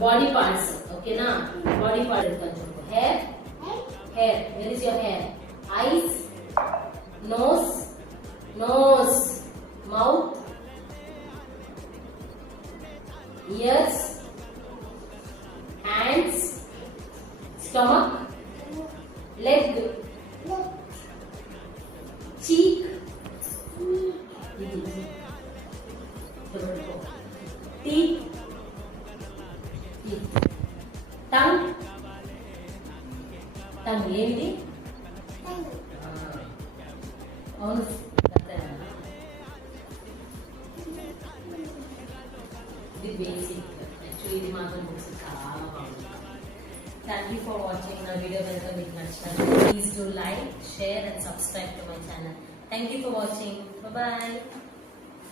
body parts ఓకేనా body part ఎత్తుకొని చూడు hair hair where is your hair eyes nose nose mouth ears hands stomach leg cheek teeth tongue tongue ఏంటి అవును ఇది basic actually ఇది మాత్రం బుక్స్ చాలా బాగుంది థ్యాంక్ యూ ఫర్ వాచింగ్ నా వీడియో కనుక మీకు నచ్చినట్టు please do like share and subscribe to my channel thank you for watching bye